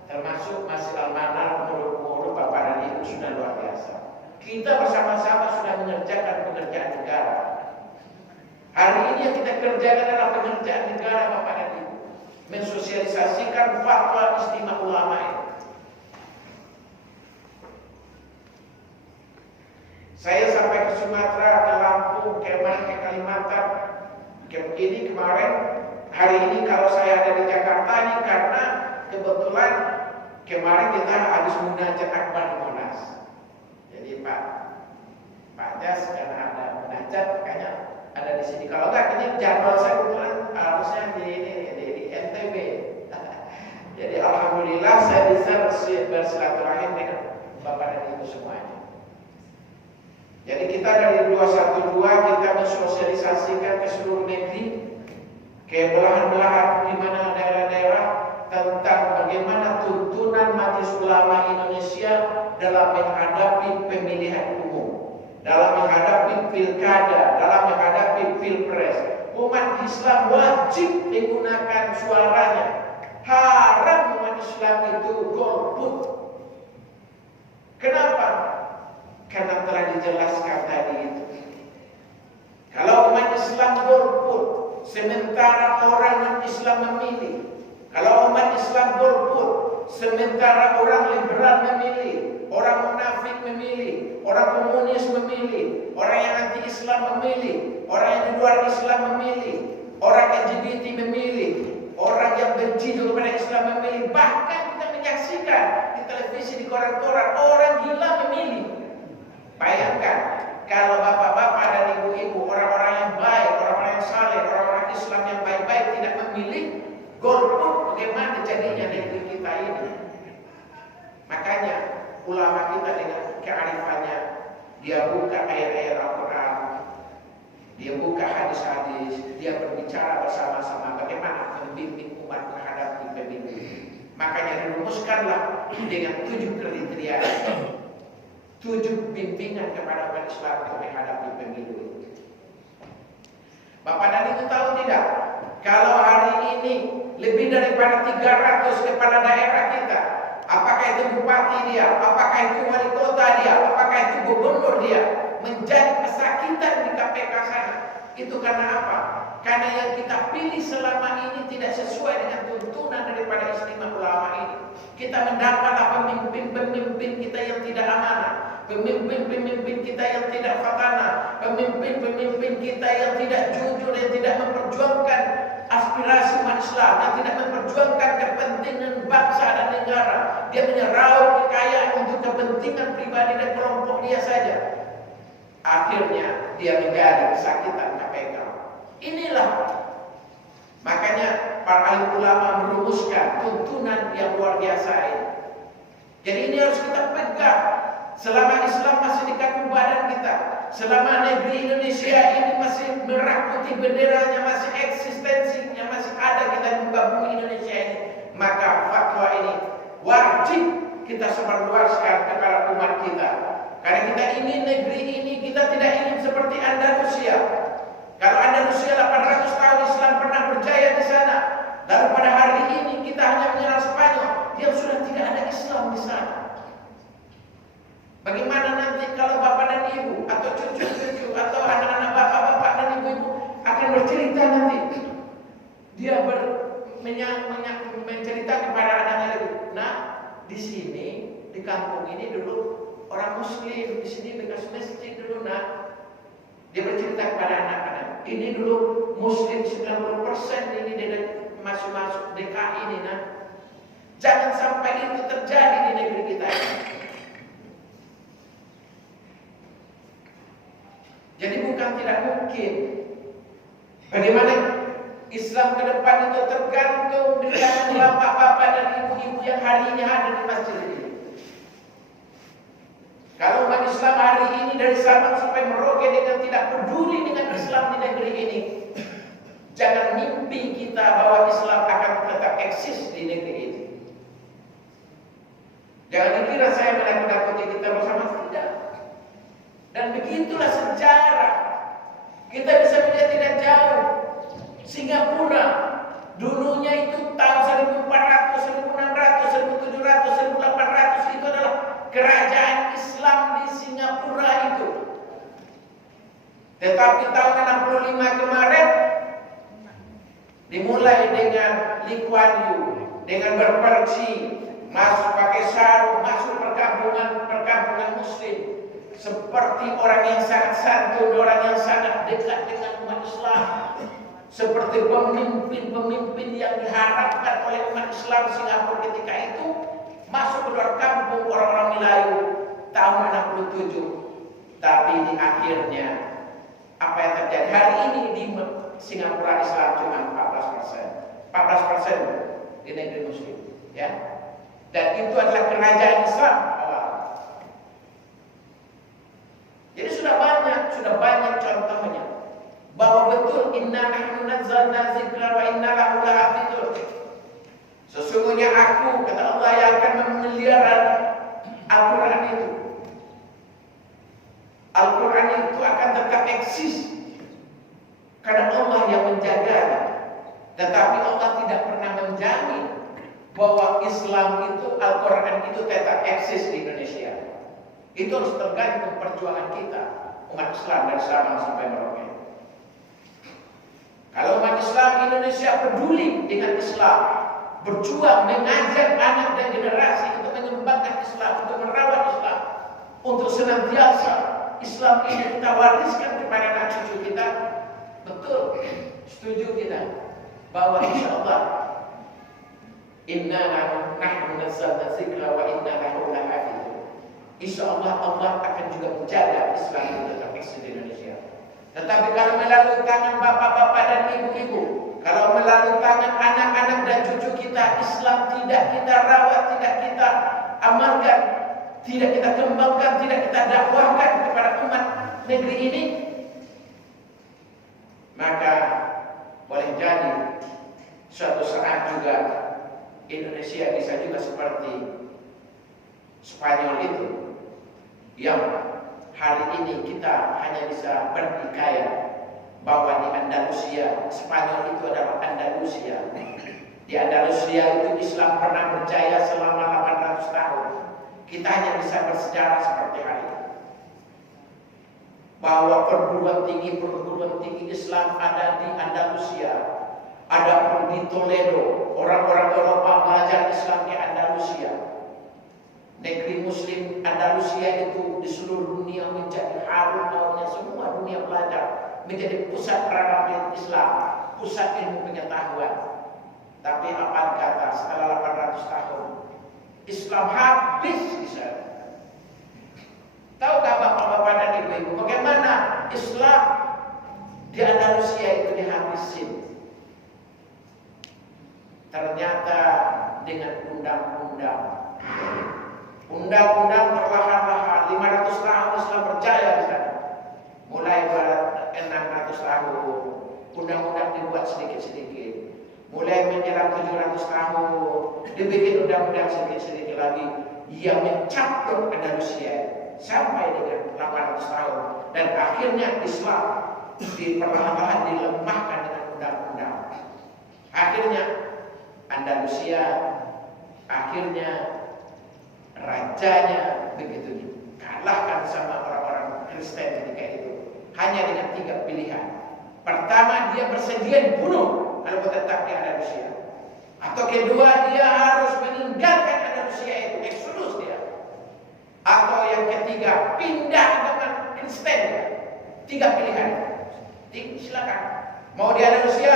termasuk masih almanar menurut Bapak dan Ibu sudah luar biasa. Kita bersama-sama sudah mengerjakan pekerjaan negara. Hari ini yang kita kerjakan adalah pekerjaan negara Bapak dan Ibu, mensosialisasikan fatwa istimewa ulama ini. Saya sampai ke Sumatera, ke Lampung, ke Kalimantan. Ini kemarin, hari ini kalau saya ada di Jakarta ini karena kebetulan kemarin kita habis munajat akbar di Monas. Jadi Pak Jas karena ada munajat makanya ada di sini. Kalau enggak ini jadwal saya kebetulan harusnya di NTB. Jadi alhamdulillah saya bisa bersilaturahim dengan Bapak dan Ibu semuanya. Jadi kita dari 212 kita mensosialisasikan ke seluruh negeri, ke belahan-belahan di mana daerah-daerah tentang bagaimana tuntunan Majelis Ulama Indonesia dalam menghadapi pemilihan umum, dalam menghadapi pilkada, dalam menghadapi pilpres. Umat Islam wajib menggunakan suaranya. Haram umat Islam itu golput. Kenapa? Karena telah dijelaskan tadi itu. Kalau umat Islam golput, sementara orang non-Islam memilih. Kalau umat Islam golput, sementara orang liberal memilih, orang munafik memilih, orang komunis memilih, orang yang anti-Islam memilih, orang yang di luar Islam memilih, orang LGBT memilih, orang yang benci kepada Islam memilih. Bahkan kita menyaksikan di televisi, di koran-koran, orang gila memilih. Bayangkan kalau bapak-bapak dan ibu-ibu, orang-orang yang baik, orang-orang yang saleh, orang-orang Islam yang baik-baik tidak memilih, golput, bagaimana jadinya negeri kita ini? Makanya ulama kita dengan kearifannya, dia buka ayat-ayat Al-Quran, dia buka hadis-hadis, dia berbicara bersama-sama bagaimana membimbing umat menghadapi pemilu. Makanya dirumuskanlah dengan 7 kriteria. 7 bimbingan kepada umat Islam untuk menghadapi pemilu. Bapak dan Ibu tahu tidak? Kalau hari ini lebih daripada 300 kepala daerah kita, apakah itu bupati dia, apakah itu wali kota dia, apakah itu gubernur dia, menjadi pesakitan di KPK sana. Itu karena apa? Karena yang kita pilih selama ini tidak sesuai dengan tuntunan daripada istimewa ulama ini. Kita mendapatlah pemimpin-pemimpin kita yang tidak amanah, pemimpin-pemimpin kita yang tidak fatana, pemimpin-pemimpin kita yang tidak jujur, yang tidak memperjuangkan aspirasi umat Islam, yang tidak memperjuangkan kepentingan bangsa dan negara. Dia menyeraup kekayaan untuk kepentingan pribadi dan kelompok dia saja. Akhirnya dia menjadi kesakitan KPK. Inilah makanya para ahli ulama merumuskan tuntunan yang luar biasa ini. Jadi ini harus kita pegang. Selama Islam masih di kaki badan kita, selama negeri Indonesia ini masih merah putih benderanya, masih eksistensinya masih ada kita di muka bumi Indonesia ini, maka fatwa ini wajib kita sebarluaskan kepada umat kita. Karena kita ingin negeri ini, kita tidak ingin seperti Andalusia. Kalau Andalusia 800 tahun Islam pernah berjaya di sana, lalu pada hari ini kita hanya menyerang Spanyol yang sudah tidak ada Islam di sana. Bagaimana nanti kalau bapak dan ibu atau cucu-cucu atau anak-anak bapak-bapak dan ibu-ibu akan bercerita nanti, dia mencerita kepada anak-anak, nah di sini di kampung ini dulu orang Muslim, di sini bekas masjid dulu, nah dia bercerita kepada anak-anak, ini dulu Muslim 90% ini dia masuk DKI ini, nah jangan sampai itu terjadi di negeri kita ini. Jadi bukan tidak mungkin. Bagaimana Islam ke depan itu tergantung dengan bapak-bapak dan ibu-ibu yang hari ini ada di masjid ini. Kalau umat Islam hari ini dari Sabang sampai Merauke dengan tidak peduli dengan Islam di negeri ini, jangan mimpi kita bahwa Islam akan tetap eksis di negeri ini. Jangan dikira saya menakut-nakuti kita bersama, tidak. Dan begitulah sejarah. Kita bisa melihat tidak jauh. Singapura dulunya itu tahun 1400, 1600, 1700, 1800 itu adalah kerajaan Islam di Singapura itu. Tetapi tahun 65 kemarin dimulai dengan Lee Kuan Yew, dengan berpergi, masuk pakai sarung, masuk perkampungan Muslim, seperti orang yang sangat santun, orang yang sangat dekat dengan umat Islam, seperti pemimpin-pemimpin yang diharapkan oleh umat Islam Singapura ketika itu, masuk ke luar kampung orang-orang Melayu tahun 67. Tapi di akhirnya apa yang terjadi hari ini di Singapura Islam cuma 14% di negeri Muslim, ya. Dan itu adalah kerajaan Islam awal. Jadi sudah banyak contohnya bahwa betul inna nahnu nazzalna dzikra wa inna lahu lahafizun. Sesungguhnya aku, kata Allah, yang akan memelihara Al-Quran itu. Al-Quran itu akan tetap eksis karena Allah yang menjaganya. Tetapi Allah tidak pernah menjamin bahwa Islam itu, Al-Quran itu tetap eksis di Indonesia. Itu harus tergantung perjuangan kita, umat Islam dari Sabang sampai Merauke. Kalau umat Islam Indonesia peduli dengan Islam, berjuang mengajak anak dan generasi untuk mengembangkan Islam, untuk merawat Islam, untuk senantiasa Islam ini kita wariskan kepada anak cucu kita, betul, setuju kita bahwa insya Allah inna nahnu nazzalna dzikra wa inna lahu lahafizun. Insya Allah akan juga menjaga Islam itu tetap eksis di Indonesia. Tetapi kalau melalui tangan bapak-bapak dan ibu-ibu, kalau melalui tangan anak-anak dan cucu kita, Islam tidak kita rawat, tidak kita amalkan, tidak kita kembangkan, tidak kita dakwahkan kepada umat negeri ini, maka boleh jadi suatu saat juga Indonesia bisa juga seperti Spanyol itu, yang hari ini kita hanya bisa berdikaya bahwa di Andalusia, Spanyol itu adalah Andalusia. Di Andalusia itu Islam pernah berjaya selama 800 tahun. Kita hanya bisa bersejarah seperti hari ini. Bahwa perguruan tinggi Islam ada di Andalusia, ada pun di Toledo. Orang-orang Eropa belajar Islam di Andalusia. Negeri Muslim Andalusia itu di seluruh dunia menjadi harum namanya, semua dunia belajar, menjadi pusat peradaban Islam, pusat ilmu pengetahuan. Tapi apa kata setelah 800 tahun Islam habis di sana. Tahukah bapak-bapak dan ibu-ibu bagaimana Islam di Andalusia itu dihabisin? Ternyata dengan undang-undang perlahan-lahan 500 tahun Islam berjaya di sana. Mulai 600 tahun undang-undang dibuat sedikit-sedikit. Mulai menjelang 700 tahun dibikin undang-undang sedikit-sedikit lagi yang mencakup Andalusia sampai dengan 800 tahun, dan akhirnya Islam perlahan-lahan dilemahkan dengan undang-undang. Akhirnya Andalusia, akhirnya rajanya begitu dikalahkan sama orang-orang Kristen ketika itu hanya dengan 3 pilihan. Pertama, dia bersedia dibunuh kalau tetap di Andalusia, atau kedua dia harus meninggalkan Andalusia itu, eksodus dia, atau yang ketiga pindah agama Kristen. 3 pilihan. Silakan, mau di Andalusia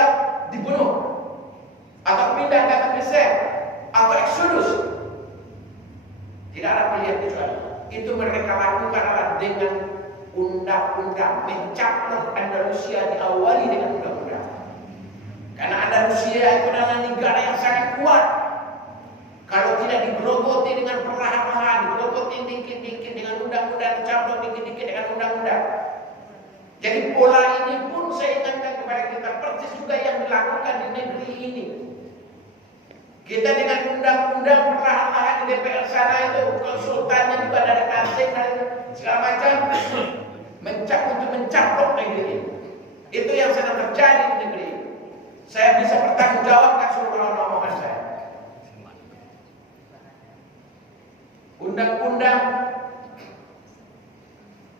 dibunuh, atau pindah agama Kristen, atau eksodus. Tidak ada pilihan kecuali itu. Mereka lakukan dengan undang-undang, mencaplok Andalusia diawali dengan undang-undang. Karena Andalusia itu adalah negara yang sangat kuat. Kalau tidak digerogoti dengan perlahan-lahan, digerogoti dikit-dikit dengan undang-undang, dicaplok dikit-dikit dengan undang-undang. Jadi pola ini pun saya ingatkan kepada kita, persis juga yang dilakukan di negeri ini. Kita dengan undang-undang perlahan-lahan di DPR sana itu, konsultannya juga dari asing dan segala macam, untuk mencaplok negeri ini. Itu yang sedang terjadi di negeri ini. Saya bisa bertanggung jawabkan seluruh omongan saya. Undang-undang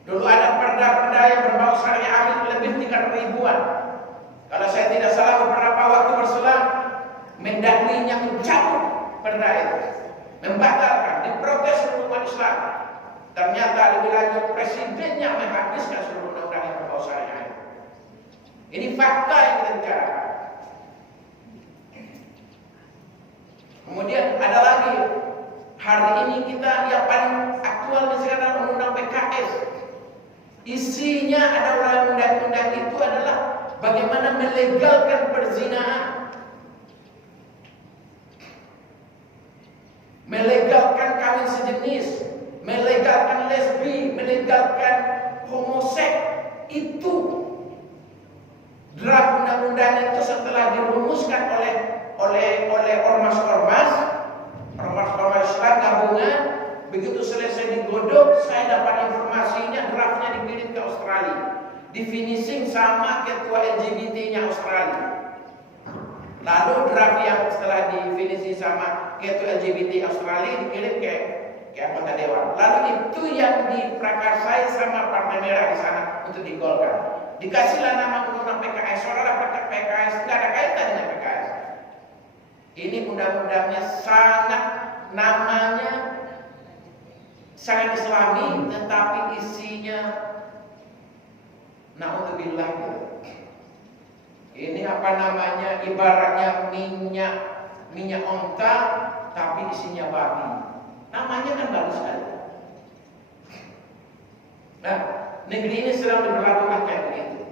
dulu ada perda-perda yang berbau syariah lebih 3 ribuan. Kalau saya tidak salah beberapa waktu berselang, Mendagrinya mencabut perda itu, membatalkan, diprotes seluruh umat Islam. Ternyata lebih lanjut presidennya menghabiskan seluruh undang-undang yang berbau syariah. Ini fakta yang kita bicarakan. Kemudian ada lagi, hari ini kita yang paling aktual sekarang undang-undang PKS. Isinya adalah undang-undang itu adalah bagaimana melegalkan perzinahan, melegalkan kawin sejenis, melegalkan lesbi, melegalkan homoseks. Itu draft undang-undang itu setelah dirumuskan oleh ormas-ormas Islam gabungan. Begitu selesai digodok, saya dapat informasinya draftnya dikirim ke Australia, difinishing sama ketua LGBT-nya Australia. Lalu draft yang setelah difinishing sama ketua LGBT Australia dikirim ke anggota dewan. Lalu itu yang diprakarsai sama Partai Merah di sana untuk digolkan. Dikasihlah nama undang-undang PKS. Saudara PKS nggak ada kaitan dengan PKS. Ini undang-undangnya namanya sangat Islami, tetapi isinya naudzubillah. Ini apa namanya, ibaratnya minyak onta tapi isinya babi. Namanya kan bagus sekali. Nah, negeri ini sedang diberlakukan kayak begitu.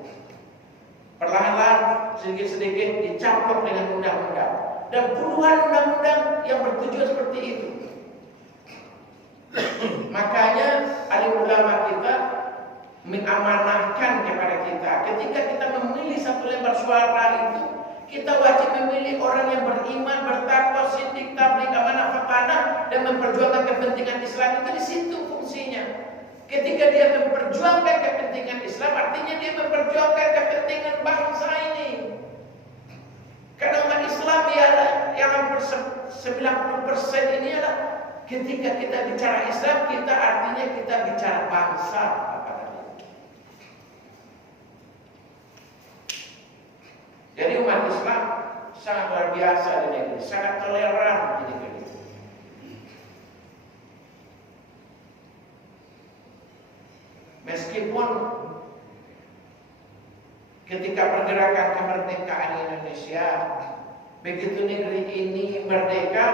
Perlahan-lahan sedikit-sedikit dicaplok dengan undang-undang. Dan puluhan undang-undang yang bertujuan seperti itu. Makanya alim ulama kita mengamanahkan kepada kita, ketika kita memilih satu lembar suara itu, kita wajib memilih orang yang beriman, bertakwa, sindik, tabligh, amanah, fatanah, dan memperjuangkan kepentingan Islam. Itu di situ fungsinya. Ketika dia memperjuangkan kepentingan Islam, artinya dia memperjuangkan kepentingan bangsa ini. Karena umat Islam yang hampir 90% ini adalah, ketika kita bicara Islam, kita artinya kita bicara bangsa. Jadi umat Islam sangat luar biasa di negeri, sangat toleran di negeri. Meskipun ketika pergerakan kemerdekaan Indonesia, begitu negeri ini merdeka,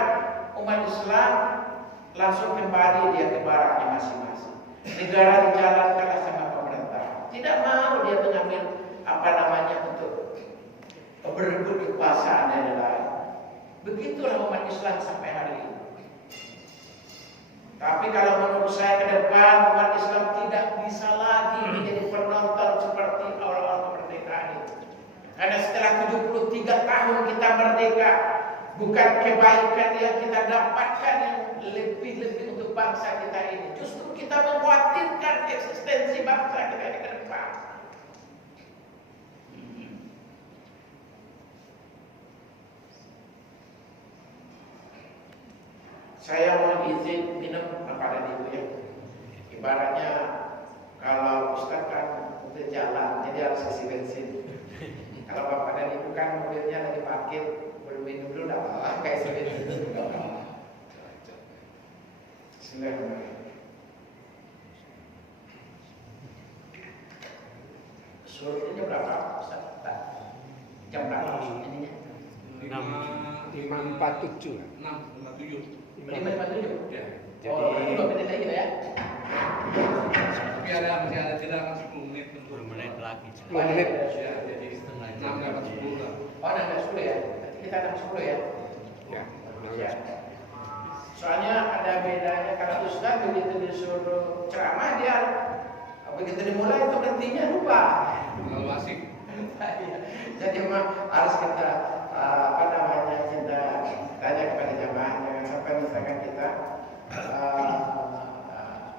umat Islam langsung kembali dia ke baraknya masing-masing. Negara dijalankan sama pemerintah. Tidak mau dia mengambil untuk berebut kekuasaan dan lain-lain. Begitulah umat Islam sampai hari ini. Tapi kalau menurut saya ke depan, umat Islam tidak bisa lagi menjadi penonton seperti awal-awal kemerdekaan itu. Karena setelah 73 tahun kita merdeka, bukan kebaikan yang kita dapatkan yang lebih-lebih untuk bangsa kita ini. Justru kita mengkhawatirkan eksistensi bangsa kita ini ke depan. Saya mohon izin minum kepada ibu ya. Ibaratnya kalau Ustaz kan udah jalan, jadi harus isi bensin. Kalau bapak dan ibu kan mobilnya lagi parkir, belum minum dulu, dah apa kayak isi bensin. Bismillahirrahmanirrahim. Surutnya berapa Ustaz? Jam berapa ininya? 5.47. 5.47. Ya. Jadi oh, 2 menit lagi ya. Tapi masih ada jeda kan 10 menit untuk 10 menit lagi. 10 menit. Ya, jadi setengah jam dapat 10 lah. Oh, 16 ya? Nanti kita 16 ya? Ya. Ya. Soalnya ada bedanya kalau Ustaz begitu disuruh ceramah dia begitu dimulai itu berhentinya lupa. Kalau asik. Jadi memang harus kita kita tanya kepada jamaah, jangan sampai misalkan kita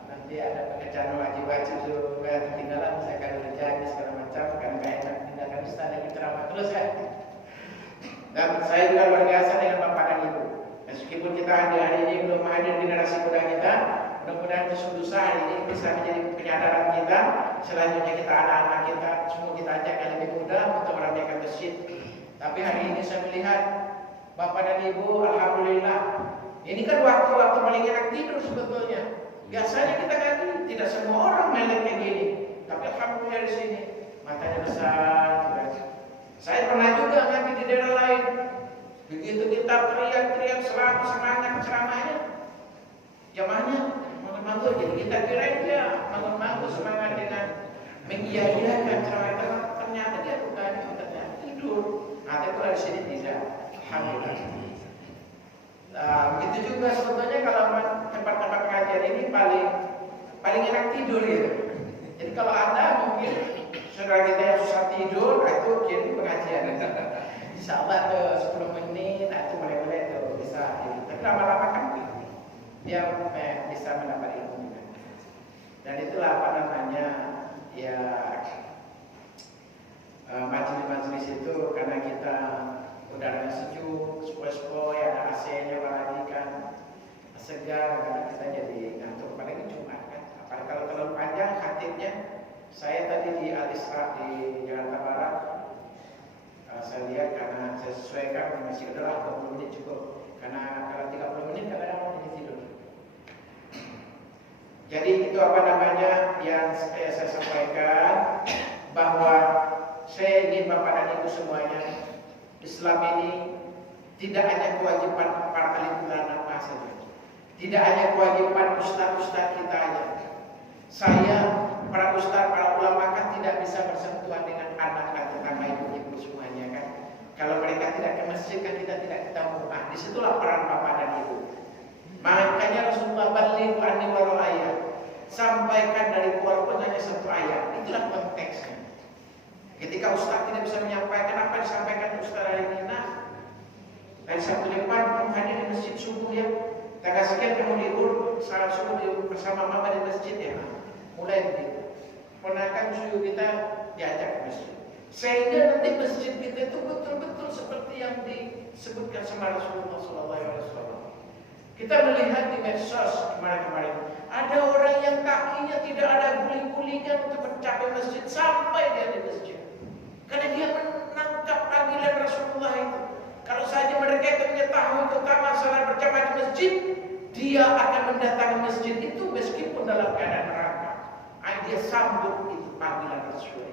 nanti ada pekerjaan wajib-wajib juga ketinggalan, misalkan udah jadi segala macam kan nggak enak tindakan Ustaz lagi ceramah terus kan. Dan saya juga luar biasa dengan Bapak dan Ibu. Meskipun kita hari ini belum hadir generasi muda kita, mudah-mudahan kesulusan hari ini bisa menjadi penyadaran kita. Selanjutnya kita anak-anak kita semua kita ajak yang lebih muda untuk meramaikan masjid. Tapi hari ini saya melihat Bapak dan Ibu, alhamdulillah. Ini kan waktu-waktu paling enak tidur sebetulnya. Biasanya kita kan tidak semua orang melek kayak gini. Tapi alhamdulillah di sini matanya besar. Saya pernah juga ngaji di daerah lain. Begitu kita teriak-teriak semangat ceramahnya, jamaahnya mangut-mangut. Jadi kita kirain dia mangut-mangut semangat dengan mengiyakan ceramah, ternyata dia bukan, ternyata tidur. Nah, tapi kalau di sini tidak, alhamdulillah. Begitu juga sebetulnya kalau tempat-tempat pengajian ini paling enak tidur gitu. Jadi kalau Anda mungkin saudara kita yang susah tidur, itu jadi pengajian. Insya Allah tuh 10 menit, itu mulai-mulai tuh bisa. Tapi lama-lama kan dia bisa mendapat ilmu juga. Dan itulah apa namanya ya majelis-majelis itu karena kita udaranya sejuk, sepoi-sepoi, ada AC-nya apalagi kan segar, karena kita jadi ngantuk. Apalagi Jumat kan. Apalagi kalau terlalu panjang khatibnya. Saya tadi di Al-Isra di Jakarta Barat, saya lihat karena saya sesuaikan masih adalah 20 menit cukup. Karena kalau 30 menit kadang-kadang mau tidur. Jadi itu apa namanya yang saya sampaikan, bahwa saya ingin Bapak dan Ibu semuanya, Islam ini tidak hanya kewajiban para alim ulama saja, tidak hanya kewajiban ustaz-ustaz kita aja. Saya, para ustaz, para ulama kan tidak bisa bersentuhan dengan anak dan tetangga ibu-ibu semuanya kan. Kalau mereka tidak ke masjid kan kita tidak ketemu. Nah, disitulah peran Bapak dan Ibu. Makanya Rasulullah baligh anni walau ayat, sampaikan dari walaupun hanya satu ayat. Itulah konteksnya. Ketika ustaz tidak bisa menyampaikan apa yang disampaikan ustaz hari ini, nah, dari Sabtu depan kamu hadir di masjid subuh ya. Tanggal sekian kamu libur, salat subuh bersama mama di masjid ya. Mulai begitu. Ponakan suyu kita diajak ke masjid. Sehingga nanti masjid kita itu betul-betul seperti yang disebutkan sama Rasulullah SAW. Kita melihat di medsos kemarin-kemarin, ada orang yang kakinya tidak ada guling-gulingan untuk mencapai masjid sampai dia di masjid. Karena dia menangkap panggilan Rasulullah itu. Kalau saja mereka itu mengetahui keutamaan salat berjamaah di masjid, dia akan mendatangi masjid itu meskipun dalam keadaan neraka. Dia sambut itu panggilan Rasul.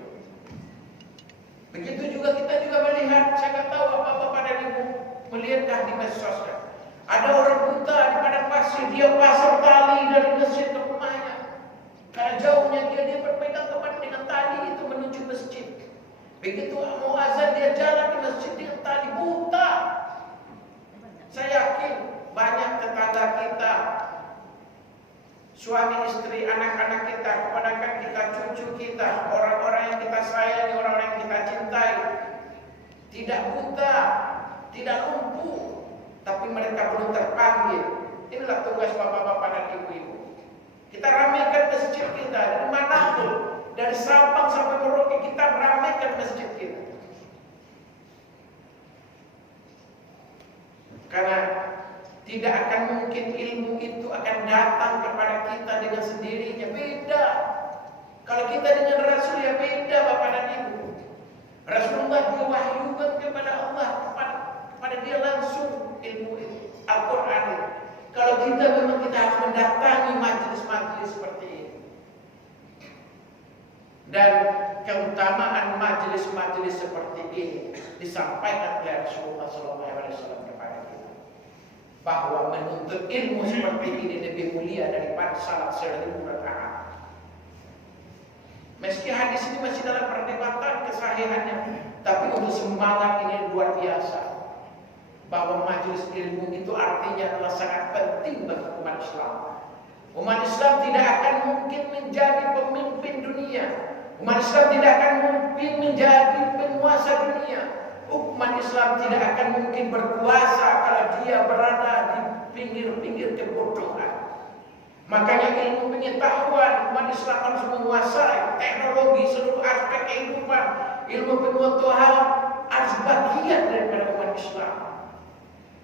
Begitu juga kita juga melihat, saya nggak tahu apa Bapak dan Ibu melihatkah di medsos kan? Ada orang buta di padang pasir, dia pasang tali dari masjid ke rumahnya. Karena jauhnya dia berpegang kepada dengan tali itu menuju masjid. Begitu mau azan dia jalan di masjid dengan tali, buta. Saya yakin banyak tetangga kita, suami istri, anak-anak kita, keponakan kita, cucu kita, orang-orang yang kita sayangi, orang-orang yang kita cintai, tidak buta, tidak lumpuh, tapi mereka belum terpanggil. Inilah tugas bapak-bapak dan ibu-ibu. Kita ramaikan masjid kita dari manapun, dari Sabang sampai Merauke, kita ramaikan masjid kita. Karena tidak akan mungkin ilmu itu akan datang kepada kita dengan sendirinya. Beda. Kalau kita dengan Rasul ya beda Bapak dan Ibu. Rasulullah diwahyukan kepada Allah, kepada dia langsung ilmu itu, Al-Quran itu. Kalau kita memang kita harus mendatangi majelis-majelis seperti ini. Dan keutamaan majelis-majelis seperti ini disampaikan oleh Rasulullah SAW kepada kita. bahwa menuntut ilmu seperti ini lebih mulia daripada salat 1000 rakaat. Meski hadis ini masih dalam perdebatan kesahihannya, tapi untuk semangat ini luar biasa. Bahwa majelis ilmu itu artinya adalah sangat penting bagi umat Islam. Umat Islam tidak akan mungkin menjadi pemimpin dunia. Umat Islam tidak akan mungkin menjadi penguasa dunia. Umat Islam tidak akan mungkin berkuasa kalau dia berada di pinggir-pinggir kebodohan. Makanya ilmu pengetahuan umat Islam harus menguasai teknologi seluruh aspek kehidupan. Ilmu pengetahuan harus bagian daripada umat Islam.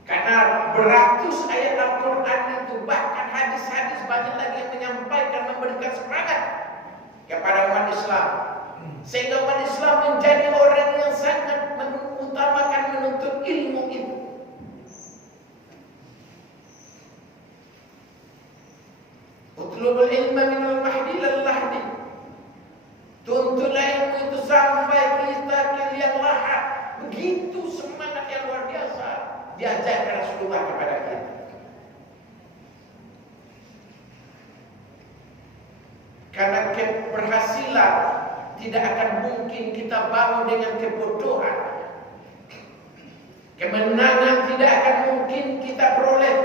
Karena beratus ayat Al-Quran itu, bahkan hadis-hadis banyak lagi yang menyampaikan, memberikan semangat kepada umat Islam. Sehingga umat Islam menjadi orang yang sangat mengutamakan menuntut ilmu itu. Utlubul ilma minal mahdi lal lahdi. Tuntutlah ilmu itu sampai kita ke liang lahat. Begitu semangat yang luar biasa diajarkan Rasulullah kepada kita. Karena keberhasilan tidak akan mungkin kita bangun dengan kebodohan. Kemenangan tidak akan mungkin kita peroleh